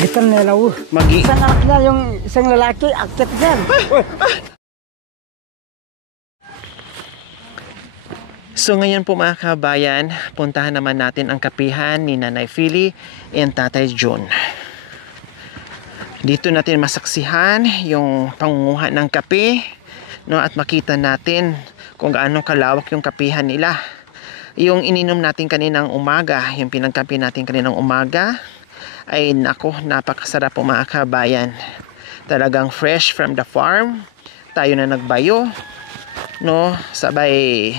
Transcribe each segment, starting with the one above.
Gitan nila isang anak niya, yung isang lalaki, akit dyan. So ngayon po mga kabayan, puntahan naman natin ang kapihan ni Nanay Philly and Tatay John. Dito natin masaksihan yung pangunguha ng kape, no, at makita natin kung gaano kalawak yung kapihan nila. Yung ininom natin kaninang umaga, yung pinagkape natin kaninang umaga, ay nako, napakasarap po mga kabayan. Talagang fresh from the farm. Tayo na nagbayo, no, sabay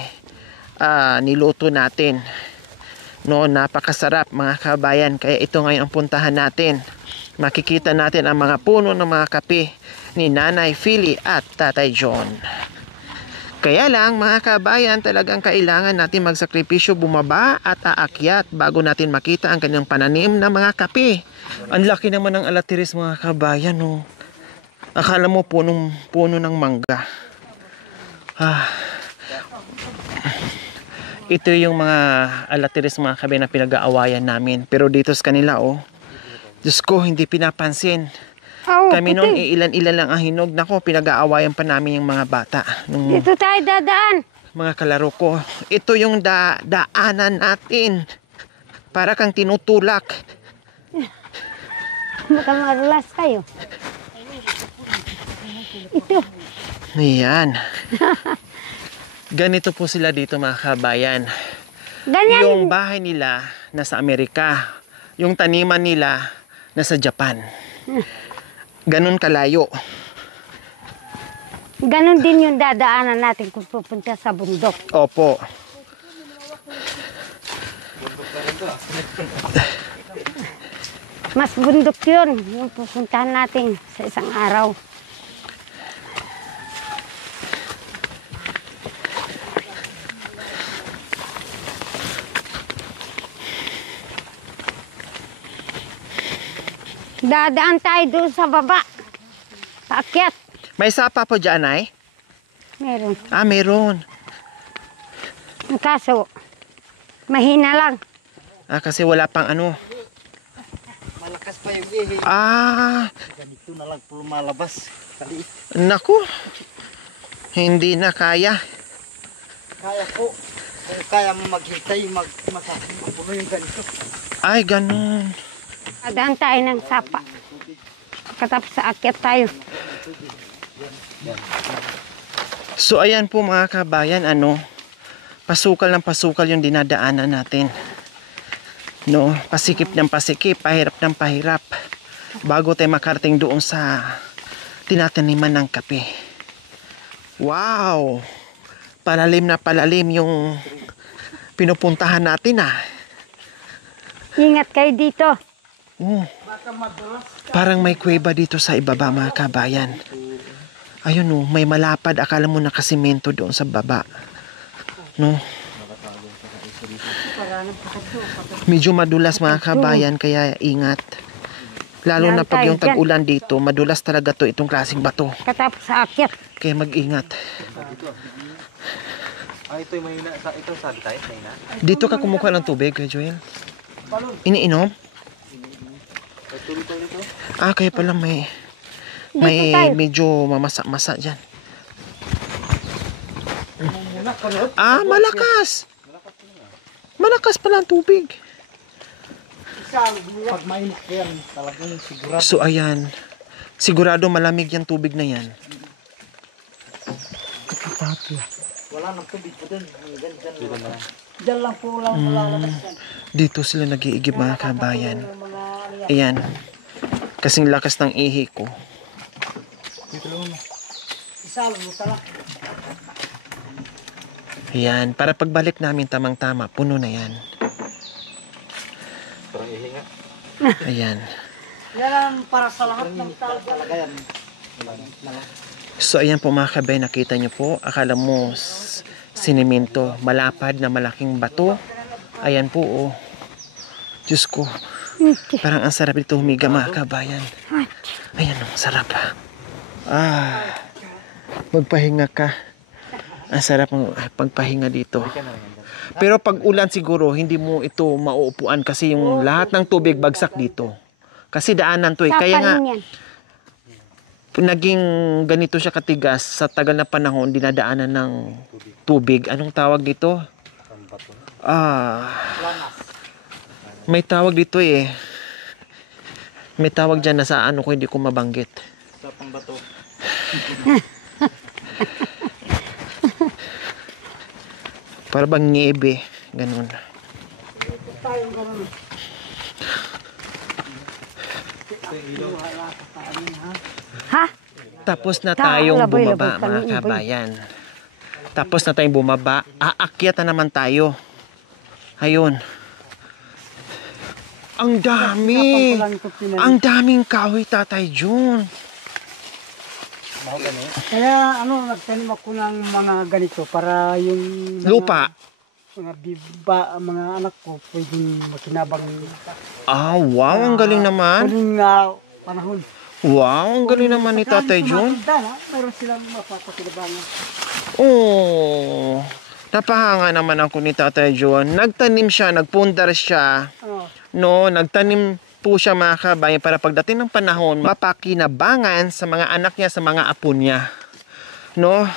niluto natin, no, napakasarap mga kabayan. Kaya ito ngayon ang puntahan natin. Makikita natin ang mga puno ng mga kape ni Nanay Philly at Tatay John. Kaya lang mga kabayan, talagang kailangan natin magsakripisyo, bumaba at aakyat bago natin makita ang kanyang pananim na mga kape. Ang laki naman ng alatiris mga kabayan, no. Akala mo puno ng mangga. Ito yung mga alatiris mga kabayan na pinag-aawayan namin. Pero dito sa kanila, Diyos ko, hindi pinapansin. Kami noon, ilan-ilan lang ang hinog. Nako, pinag-aawayan pa namin yung mga bata. Dito tayo dadaan. Mga kalaro ko. Ito yung daanan natin. Para kang tinutulak. Baka marulas kayo. Ito. Ayan. Ganito po sila dito mga kabayan. Ganyan. Yung bahay nila nasa Amerika. Yung taniman nila nasa Japan. Ganon kalayo. Ganon din yung dadaanan natin kung pupunta sa bundok. Opo. Mas bundok yun, yung pupuntahan natin sa isang araw. Dadaan tayo doon sa baba. Paakyat. May sapa po dyan, ay? Meron. Meron. Kaso, mahina lang. Kasi wala pang ano. Malakas pa yung ihi. Ganito na lang po lumalabas. Naku. Hindi na kaya. Kaya po. Kung kaya mo maghintay, masasin mo po yung ganito. Ay, ganun. Dadaan tayo ng sapa. Katapos sa akyat tayo. So ayan po mga kabayan, pasukal ng pasukal yung dinadaanan natin. No, pasikip ng pasikip, pahirap ng pahirap bago tayo makarating doon sa tinataniman ng kape. Wow! Palalim na palalim yung pinupuntahan natin Ingat kayo dito. Parang may kuweba dito sa ibaba mga kabayan. Ayun may malapad. Akala mo nakasimento doon sa baba. No? Medyo madulas mga kabayan, kaya ingat. Lalo na pag yung tag-ulan dito, madulas talaga to itong klaseng bato. Katapos sa akyat. Kaya mag-ingat. Ito yung mahina. Ito sa tayo, mahina. Dito ka kumukuha ng tubig, Joel? Iniinom? Kaya pala may medyo mamasa-masa dyan. Malakas! Malakas pala ang tubig. Pag mainit yan, talagang sigurado. So ayan, sigurado malamig yung tubig na yan. Wala nang tubig po dun. Diyan lang po lang malalabas yan. Dito sila nag-iigib mga kabayan. Ayan. Kasing lakas ng ihi ko. Isalo mo tala. Ayan. Para pagbalik namin tamang-tama, puno na yan. Parang ihi nga. Ayan. Yan para sa lahat ng tao talaga yan. So ayan po mga kabayan, nakita nyo po. Akala mo sinemento, malapad na malaking bato. Ayan po Diyos ko. Parang ang sarap dito humiga mga kabayan. Ayan, ang sarap. Magpahinga ka. Ang sarap ng pagpahinga dito. Pero pag ulan siguro, hindi mo ito mauupuan kasi yung lahat ng tubig bagsak dito. Kasi daanan to eh. Kaya nga, Sapanin yan. naging ganito siya katigas sa tagal na panahon, dinadaanan ng tubig. Anong tawag dito? May tawag dito eh. May tawag dyan na sa ano ko hindi ko mabanggit. Sa pangbato. Para bang niebe. Ganun. Ha? Tapos na tayong Laboy-laboy bumaba kami, mga kabayan. Tapos na tayong bumaba. Aakyat na naman tayo. Ayun. Ang dami. Ang daming kahoy, Tatay Jun. Kaya nagtanim ako ng mga ganito para yung mga, Lupa. mga biba, mga anak ko pwedeng makinabang Wow, ang galing naman. huling panahon. Wow, ang galing naman ni Tatay Jun. Mayroon silang mapapakinabangan. Oh, napahanga naman ako ni Tatay Jun. Nagtanim siya, nagpundar siya. No, nagtanim po siya mga kabayan para pagdating ng panahon, mapakinabangan sa mga anak niya, sa mga apo niya. No?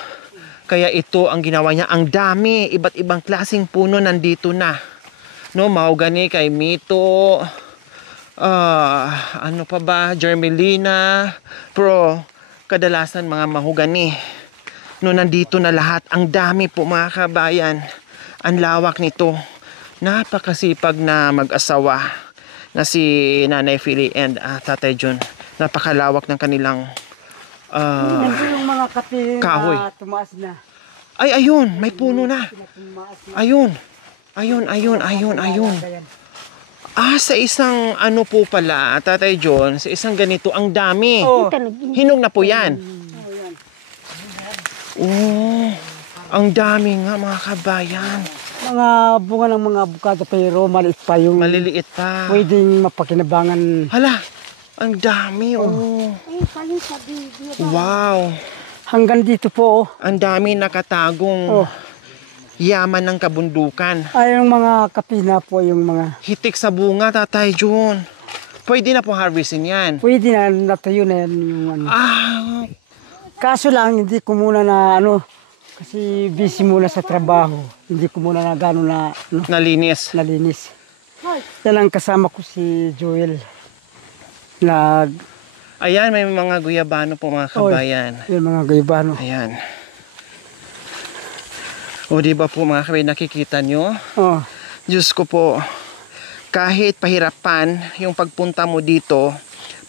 Kaya ito ang ginawa niya. Ang dami, iba't ibang klaseng puno nandito na. No, mahogany kay Mito. Ano pa ba? Germelina. Pero kadalasan mga mahogany. No, nandito na lahat. Ang dami po mga kabayan. Ang lawak nito. Napakasipag na mag-asawa na si Nanay Philly and Tatay Jun. Napakalawak ng kanilang Nandito yung mga kating kahoy. tumaas na. Ay, ayun, may puno na. Ayun. Ayun. Sa isang ano po pala, Tatay John, sa isang ganito, ang dami. Hinog na po yan. Ang dami nga mga kabayan. Mga bunga ng mga abukado pero maliit pa yung Maliliit pa. pwedeng mapakinabangan. Hala, ang dami. Wow. Hanggang dito po. Ang dami nakatagong yaman ng kabundukan. Ay, yung mga kapina po, yung mga Hitik sa bunga, Tatay Jun. Pwede na po harvestin yan. pwede na natayo na yan yung ano. Kaso lang, hindi ko muna na kasi busy muna sa trabaho. Hindi ko muna na gano'n na Nalinis. nalinis. Yan ang kasama ko si Joel. Ayan, may mga guyabano po mga kabayan. Yung mga gaybano. Ayan. O di ba po mga kabayan, nakikita nyo? Diyos ko po, kahit pahirapan yung pagpunta mo dito,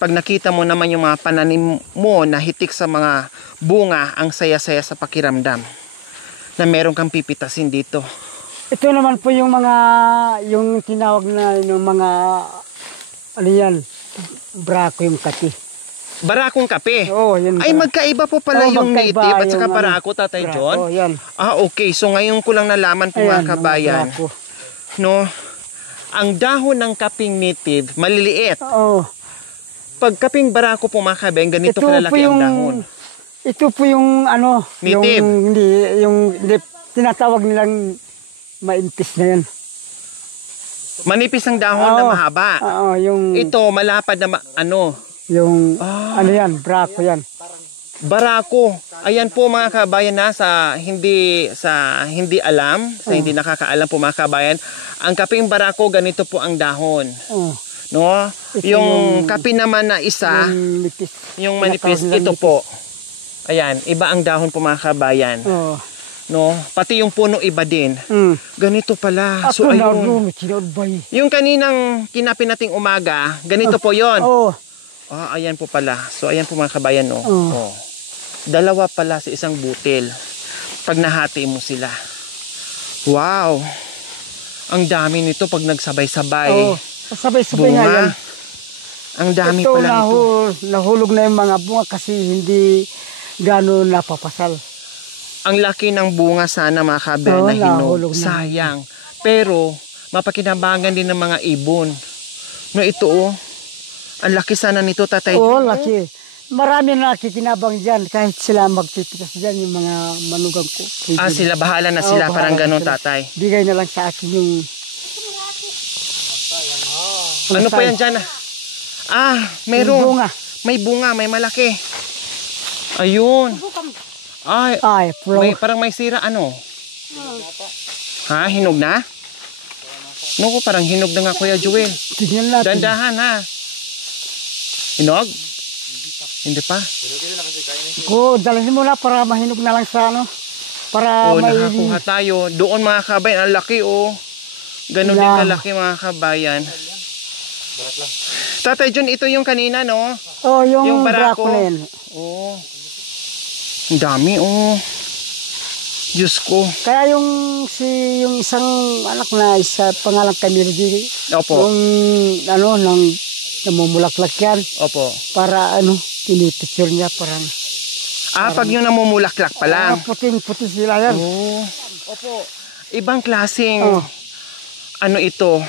pag nakita mo naman yung mga pananim mo na hitik sa mga bunga, ang saya-saya sa pakiramdam na meron kang pipitasin dito. Ito naman po yung yung tinawag na yung mga, ano yan, brako yung kati. Barakong kape. Yun. Ay, magkaiba po pala yung magkaiba native at saka yung barako, Tatay John? Yan. Okay. So, ngayon ko lang nalaman po mga kabayan. No? Ang dahon ng kaping native, maliliit. Pag kaping barako po mga kabayan, ganito kalalaki ang dahon. Ito po yung native. yung tinatawag nilang maintis na yan. Manipis ang dahon na mahaba. Ito, malapad na yung ano yan, brako yan. Barako. Ayan po mga kabayan sa hindi alam, sa hindi nakakaalam po mga kabayan, ang kaping barako ganito po ang dahon. No? Yung kape naman na isa, yung manipis, ito po. Ayan, iba ang dahon po mga kabayan. No? Pati yung puno iba din. Ganito pala. So ayun. Yung kaninang kinapin nating umaga, ganito po 'yon. Ayan po pala. So ayan po mga kabayan, no. Dalawa pala sa isang butil. Pag nahati mo sila. Wow. Ang dami nito pag nagsabay-sabay. Sabay-sabay nga yan. Ang dami pala nito. Nahulog na yung mga bunga kasi hindi gano'n napapasal. Ang laki ng bunga sana mga kabayan na hinog. Sayang. Pero mapakinabangan din ng mga ibon. No, ito oh. Ang laki sana nito, Tatay Oo, John. laki. Marami na nakikinabang dyan kahit sila magtitikas dyan yung mga manugang ko. Ah, sila bahala na sila, Oo, parang bahala ganun, sila. Tatay. Bigay na lang sa akin yung... Ano pa yan dyan? Ah, Yung meron. bunga. May bunga, may malaki. Ayun. Ay, Ay, parang may sira, ano? Ha, hinog na? Naku, parang hinog na nga, Kuya Joel. tignan natin. Dandahan, ha? Hinog? Hindi pa. Dalhin mo na para mahinog na lang sa ano. Para Oh, may... nakakuha tayo. Doon mga kabayan, ang laki oh. Ganon din Yeah. kalaki mga kabayan. Tatay John, ito yung kanina, no? Oh, yung, Yung barako. barako na yan. Oh. Ang dami oh. Diyos ko. Kaya yung isang anak na isa pangalan Camille G. Opo. Yung ano nang namumulaklak yan Opo. para ano pinipicture niya parang Pag yung namumulaklak pa lang. puting-puti sila yan. Oh. Opo. Ibang klaseng Oh. ano ito,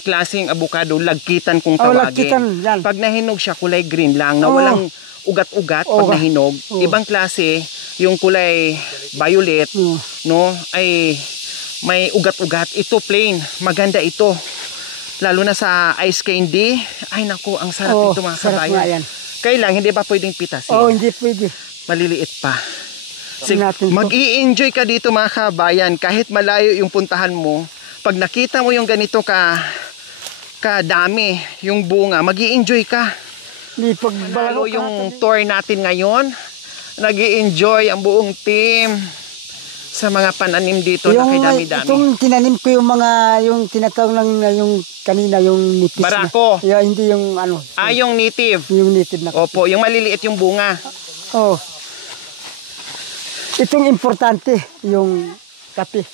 klaseng avocado, lagkitan kung Oh, tawagin. lagkitan, yan. Pag nahinog siya, kulay green lang, na Oh. walang ugat-ugat pag Oh. nahinog. Oh. Ibang klase, yung kulay violet, Oh. no, ay may ugat-ugat. Ito plain, maganda ito. Lalo na sa ice candy. Ay naku, ang sarap Oh, ito mga sarap nga kabayan. yan. Kailang, hindi ba pwedeng pitasin? Oh, hindi pwede. Maliliit pa. Tingnan natin to. Mag-i-enjoy ka dito mga kabayan kahit malayo yung puntahan mo. Pag nakita mo yung ganito kadami yung bunga, mag-i-enjoy ka. Hindi Lalo pagbalago yung tour natin ngayon, nag-i-enjoy ang buong team sa mga pananim dito na kay dami-dami. Itong tinanim ko yung mga yung tinatawag lang na yung kanina yung nipis. Barako. Na. Yeah, hindi yung ano. Yung native. Yung native na. Opo, yung maliliit yung bunga. Oh. Itong importante yung kape.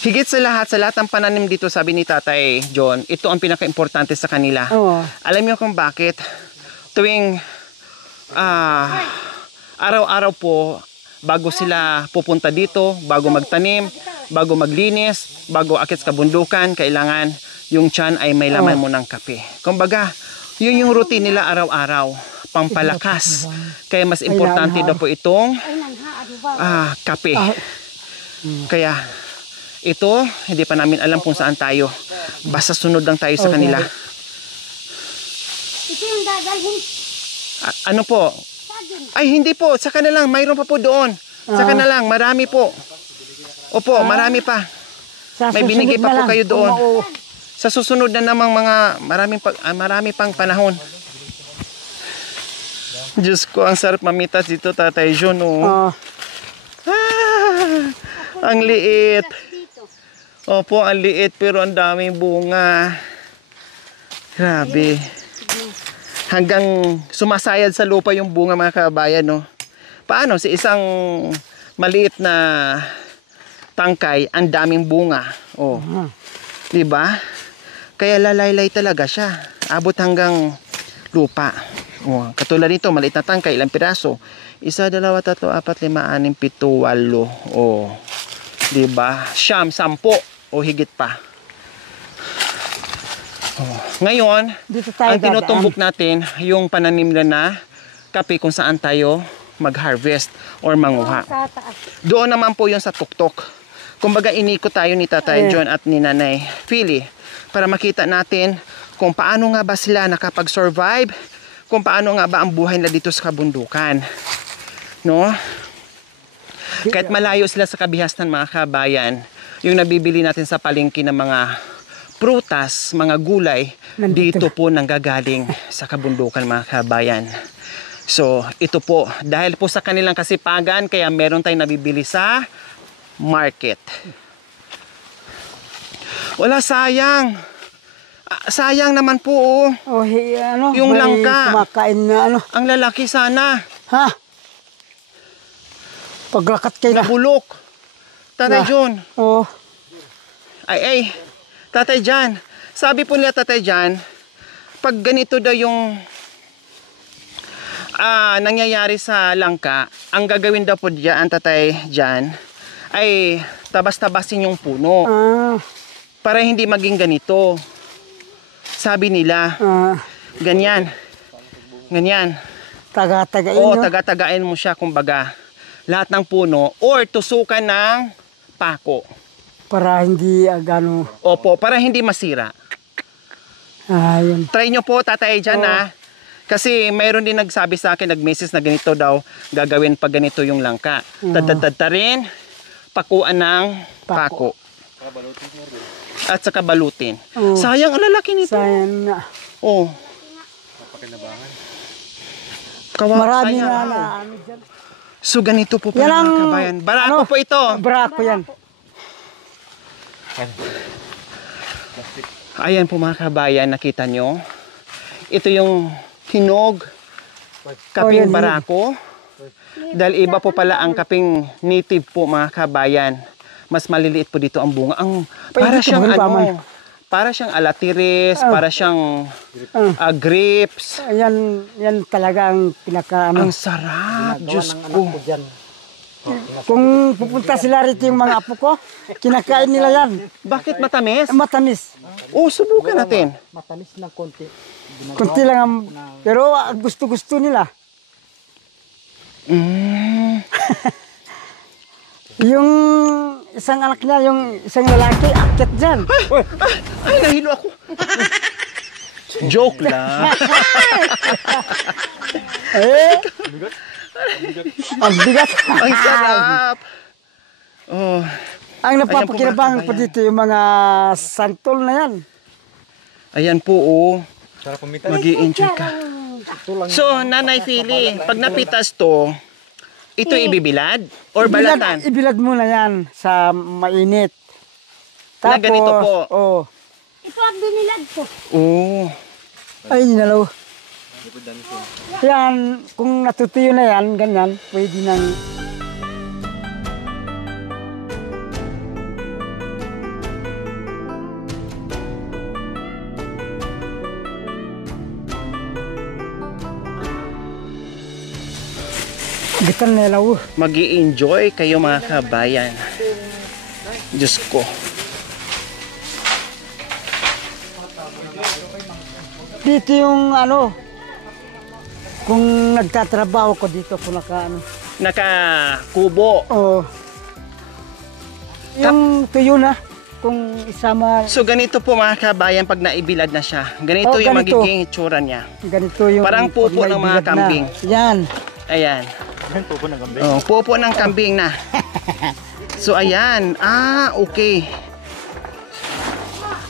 Higit sa lahat ng pananim dito, sabi ni Tatay John, ito ang pinaka-importante sa kanila. Oh. Alam niyo kung bakit? Tuwing araw-araw po, bago sila pupunta dito, bago magtanim, bago maglinis, bago akit sa kabundukan, kailangan yung tiyan ay may laman mo ng kape. Kumbaga, yun yung routine nila araw-araw, pampalakas. Kaya mas importante daw po itong kape. Kaya ito, hindi pa namin alam kung saan tayo. Basta sunod lang tayo sa kanila. Ito yung dadalhin. Ano po? Ay, hindi po. Saka na lang. Mayroon pa po doon. Saka na lang. Marami po. Opo, marami pa. May binigay pa po kayo doon. Sa susunod na namang mga marami pang panahon. Diyos ko, ang sarap mamitas dito, Tatay John. Oh. Ang liit. Opo, ang liit pero ang daming bunga. Grabe. Hanggang sumasayad sa lupa yung bunga mga kabayan, no? Paano? Sa isang maliit na tangkay, ang daming bunga. Oh. Diba? Kaya lalaylay talaga siya. Abot hanggang lupa. Oh. Katulad nito, maliit na tangkay, ilang piraso? 1, 2, 3, 4, 5, 6, 7, 8. Oh. Diba? 10 o higit pa. Oh. Ngayon, ang tinutumbok natin yung pananim na kape kung saan tayo mag-harvest or manguha. Doon naman po yung sa tuktok. Kumbaga inikot tayo ni Tatay John at ni Nanay Philly para makita natin kung paano nga ba sila nakapag-survive, kung paano nga ba ang buhay nila dito sa kabundukan. No? Kahit malayo sila sa kabihasnan mga kabayan, yung nabibili natin sa palengke ng mga prutas, mga gulay, dito po nanggagaling sa kabundukan mga kabayan. So, ito po, dahil po sa kanilang kasipagan, kaya meron tayong nabibili sa market. Wala, sayang. Sayang naman po, oh. Oh, ano, Yung may langka. kumakain na ano. Ang lalaki sana. Ha? Paglakat kayo na. Bulok. Tatay John. Oh. Ay, Tatay Jan. Sabi po nila Tatay Jan, pag ganito daw yung nangyayari sa langka, ang gagawin daw po diyan, Tatay Jan, ay tabas-tabasin yung puno. Para hindi maging ganito. Sabi nila, ganyan. Ganyan. Taga-tagain O, nyo. taga-tagain mo siya, kumbaga. Lahat ng puno or tusukan ng pako. Para hindi gano. Opo, para hindi masira. Yun. Try nyo po, tatay, dyan ha. Kasi mayroon din nagsabi sa akin, nag-message na ganito daw, gagawin pag ganito yung langka. Tadtad-tadtarin, pakuan ng pako. At saka balutin. Sayang, ang lalaki nito. Sayang na. Oh. Kawawa, Marami sayang. na ano dyan. So ganito po Yan pala ang, mga kabayan. Barako ano, po ito. Barako yan. Ayan po mga kabayan, nakita nyo. Ito yung hinog, kaping yan, barako. Dahil iba po pala ang kaping native po mga kabayan. Mas maliliit po dito ang bunga. Para dito, siyang paman. para siyang alatiris, para siyang grapes. Yan talaga ang pinaka ano. Ang sarap, Diyos ko. Kung pupunta sila rito yung mga apo ko, kinakain nila yan. Bakit matamis? Matamis. Oh, subukan natin. Matamis ng konti. Konti lang ang, pero gusto-gusto nila. Yung isang anak niya, yung isang lalaki, akit dyan. Ay, nahilo ako. Joke lang. Ang bigat. Ang sarap. Oh, Ang napapakinabang pa dito yung mga santol na yan. ayan po oh. Mag-i-enjoy ka. So, Nanay Philly, pag napitas to, ito ibibilad or balatan? Ibilad muna yan sa mainit. Na ganito po? Oh. Ito ang binilad ko. Oh. Ay, ninalaw. Yan, kung natutuyo na yan, ganyan, pwede nang... Gitan na ilaw. Mag-i-enjoy kayo mga kabayan. Diyos ko. Dito yung ano, kung nagtatrabaho ko dito, kung Naka-kubo. oh, yung tuyo na, kung isama, So ganito po mga kabayan pag naibilad na siya. Ganito Oh, yung ganito. magiging itsura niya. ganito yung... Parang pupo pag ng mga naibilad na. kambing. Yan. Ayan. Oh, pupo ng kambing na. So ayan. Okay.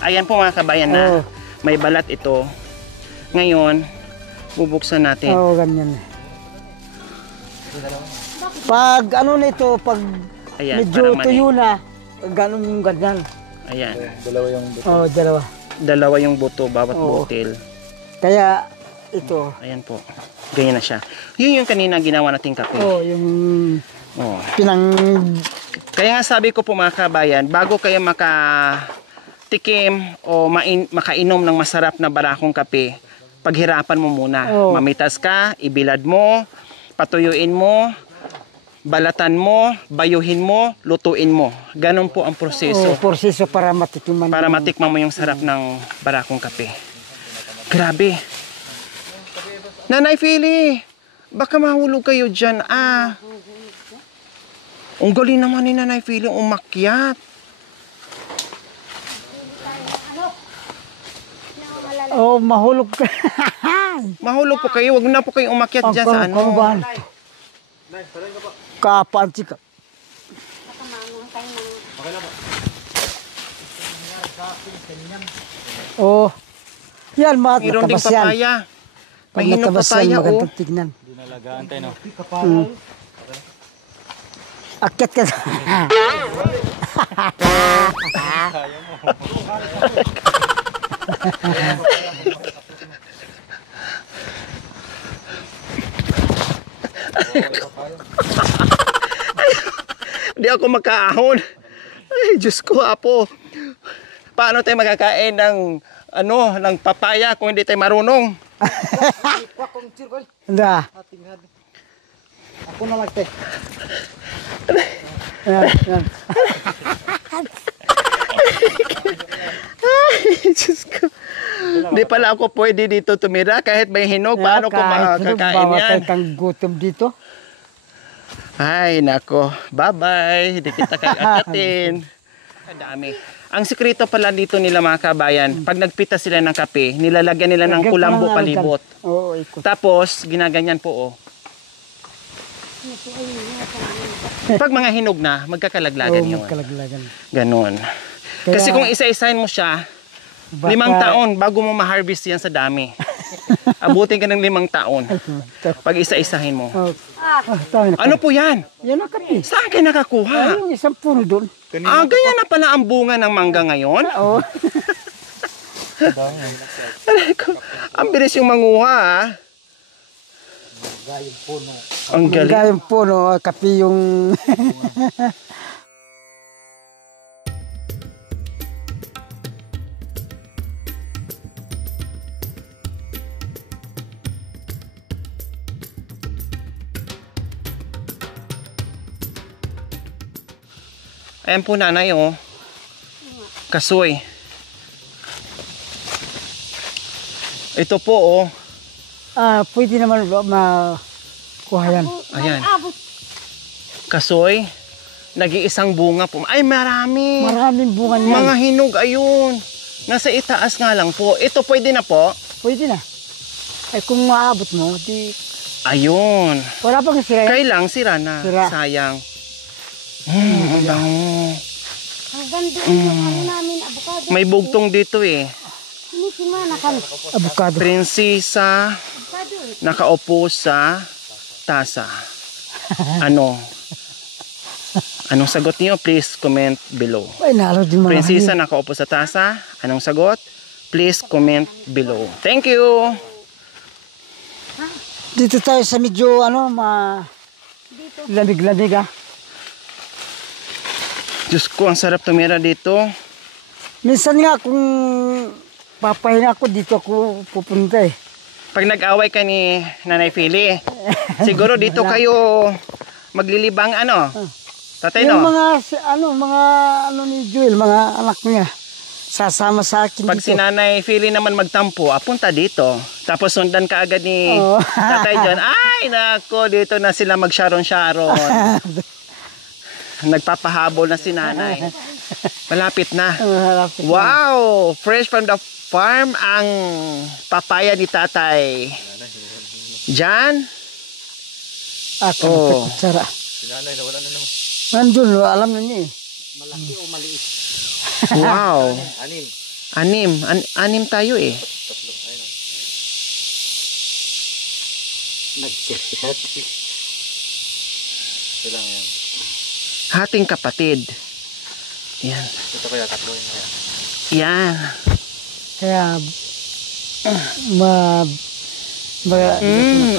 Ayan po mga kabayan na. Oh. May balat ito. Ngayon, bubuksan natin. Oo, ganyan. Pag ano na ito, pag Ayan, medyo parang tuyo na, ganun yung ganyan. Ayan. Oo, dalawa. Dalawa yung buto, bawat Oo. butil. Kaya ito, Ayan po. Ganyan na siya. Yun yung kanina ginawa nating kape. yung Oh. pinang... Kaya nga sabi ko po mga kabayan, bago kayo makatikim o makainom ng masarap na barakong kape, paghirapan mo muna. Oo. Mamitas ka, ibilad mo, patuyuin mo, balatan mo, bayuhin mo, lutuin mo. Ganon po ang proseso proseso para matikiman. para matikman mo yung sarap ng barakong kape. Grabe. Nanay Philly, baka mahulog kayo dyan. Ang galing naman ni Nanay Philly umakyat. Mahulog ka. Mahulog po kayo, wag na po kayong umakyat dyan sa ano. Kamubahan ito. Kapaan ka. Yan, Mayroon ding natabas yan. papaya. Pag May hinog natabas yan, papaya, oh. magandang tignan. Akyat ka. Hindi ako makaahon. Ay, Diyos ko, apo. Paano tayo magkakain ng ng papaya kung hindi tayo marunong? Handa. Ako na lang, te. Yan. Ay, Diyos ko. Di pala ako pwede dito tumira kahit may hinog. Paano ko makakain bawat yan? kang gutom dito. Ay, nako. Bye-bye. Hindi kita kakatin. Kadami. Ang sikreto pala dito nila mga kabayan, pag nagpita sila ng kape, nilalagyan nila ng Lagyan kulambo pa ng palibot. Oo, ikot. Tapos, ginaganyan po, oh. Pag mga hinog na, magkakalaglagan yun. Magkalaglagan. Ganon. Kaya- Kasi kung isa-isahin mo siya, Baka- 5 taon bago mo ma-harvest yan sa dami. Abutin ka ng 5 taon. Pag isa-isahin mo. Oh, tama na. Ano po yan? Yan ang kape. Saan kayo nakakuha? Yung isang puno doon. Ah, ganyan na pala ang bunga ng mangga ngayon? Oo. Aray ko, ang bilis yung manguha, ah. Ang galing. Gayong puno, kape yung... Ayan po nanay, oh. Kasoy. Ito po, oh. Pwede naman makuha yan. Ayan. Kasoy. Nag-iisang bunga po. Ay, marami. Maraming bunga niyan. Mga hinog, ayun. Nasa itaas nga lang po. Ito pwede na po. Pwede na. Ay kung maabot mo, di... Ayun. Wala pang sira yan. Kailang sira na. Sira. Sayang. Ang bango. Ang ganda yung ano namin, avocado. May bugtong dito eh. Sinisimana kami. Avocado. Prinsesa Avocado eh. nakaupo sa tasa. Ano? Anong sagot niyo? Please comment below. Ay, nalo din mga Prinsesa nakaupo sa tasa. Anong sagot? Please comment below. Thank you. Dito tayo sa medyo, lamig-lamig ah. Diyos ko, ang sarap tumira dito. Minsan nga kung papahinga ako, dito ako pupunta eh. Pag nag-away ka ni Nanay Philly, siguro dito kayo maglilibang Tatay, Yung no? mga ni Joel, mga anak niya, sasama sa akin Pag dito. si Nanay Philly naman magtampo, punta dito. Tapos sundan ka agad ni Oo. Tatay John. Ay, nako, dito na sila mag-sharon-sharon. Nagpapahabol na si Nanay. Malapit na. Malapit na. Wow! Fresh from the farm ang papaya ni Tatay. Jan? Ako, Oh. kutsara. Sinanay, nawala na naman. Nandun, alam na niya eh. Malaki o maliit? Wow! Anim. Anim tayo eh. Tatlo. Ayun. Ito lang yan. Hating kapatid. Yan. Ito kaya, tatlo yun kaya. Yan. Kaya,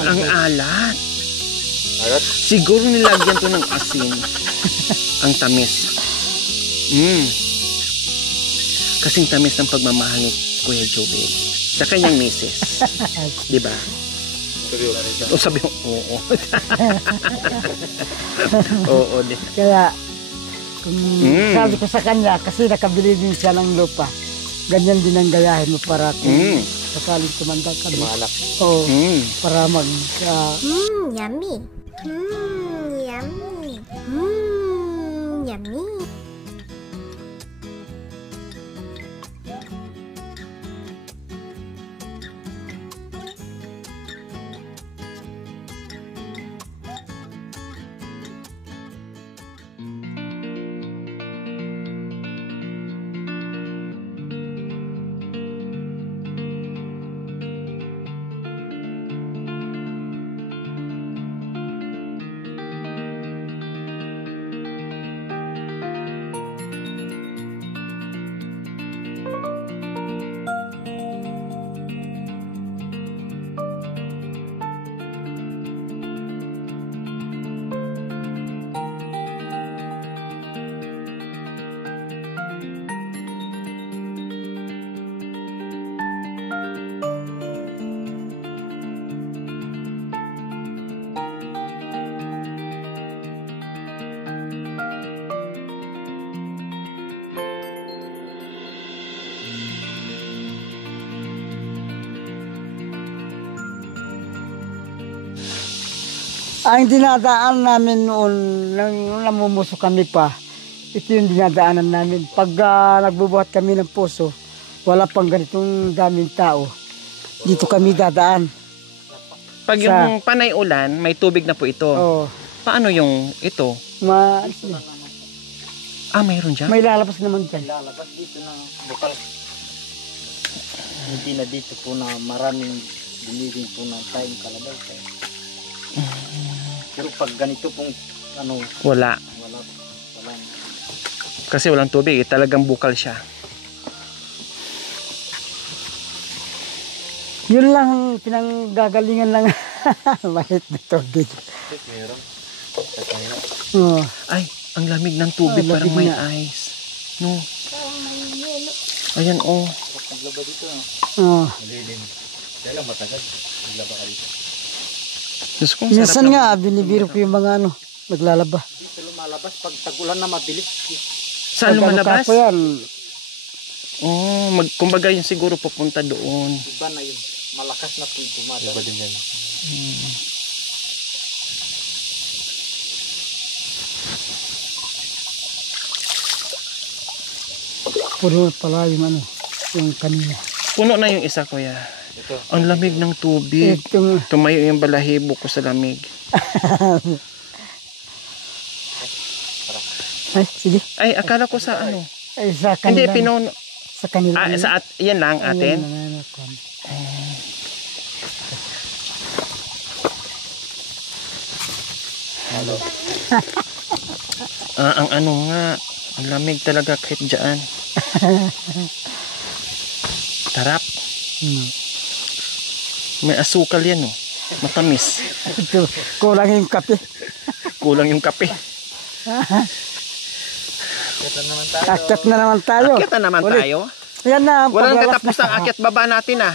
Ang alat. Alat? Siguro nilagyan to ng asin. Ang tamis. Kasing tamis ng pagmamahal ni Kuya Jobel sa kanyang misis. Di ba? Seryoso. O sabi mo, oo. Oo, di. Kaya, kung Mm. sabi ko sa kanya, kasi nakabili din siya ng lupa, ganyan din ang gayahin mo para kung sakaling tumanda ka. Mga anak. Oo, Mm. para mag... Yummy. Yummy. Yummy. Ang dinadaan namin noon, nang namumuso kami pa, ito yung dinadaanan namin. Pag nagbubuhat kami ng puso, wala pang ganitong daming tao. Dito kami dadaan. Pag yung panay ulan, may tubig na po ito. Oo. Paano yung ito? Mayroon dyan? May lalabas naman dyan. Lalabas dito ng bukal. Hindi na dito po na maraming biniging po ng tayong kalabaw. Pero pag ganito pong Wala. wala. Kasi walang tubig. Talagang bukal siya. Yun lang ang pinanggagalingan lang. Mahit na tubig. Oo. Ay, ang lamig ng tubig. Lamig Parang may na. ice. No. Ayan, oh. Naglaba dito. Oo. Malilim. Kaya lang matagal. Naglaba ka dito. Diyos ko, Minsan sarap nga, binibiro ko yung mga naglalaba. Dito lumalabas pag tagulan na mabilis. Saan lumalabas? Pag yan, Oh, kumbaga yun siguro pupunta doon. Iba na yun. Malakas na po dumadaan. Iba din yan. puno pala yung yung kanina. Puno na yung isa, kuya. Ang lamig ng tubig. Itong, Tumayo yung balahibo ko sa lamig. ay, sige. Ay, akala ko sa ano. Ay, sa Hindi, kanila. pinuno. Sa kanila. Yan lang, atin. Ang ano nga, ang lamig talaga kahit dyan. Tarap. May asukal yan, oh. Matamis. Ito, kulang yung kape. Kulang yung kape. Akyat na naman tayo. Akyat na naman Ulit. tayo. Yan na. Walang paglawas katapos ang akyat baba natin, ah.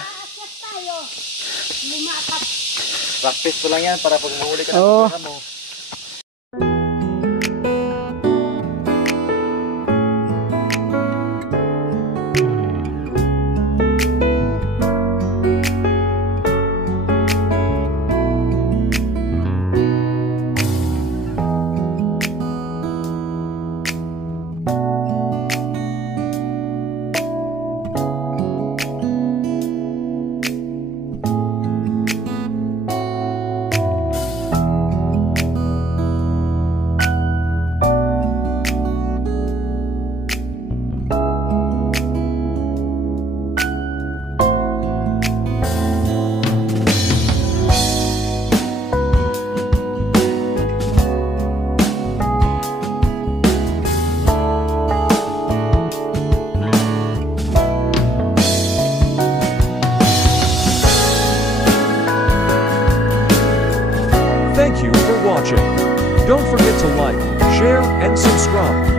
Practice ko lang yan para pag mahuli ka Oo. ng mo. Thank you for watching. Don't forget to like, share, and subscribe.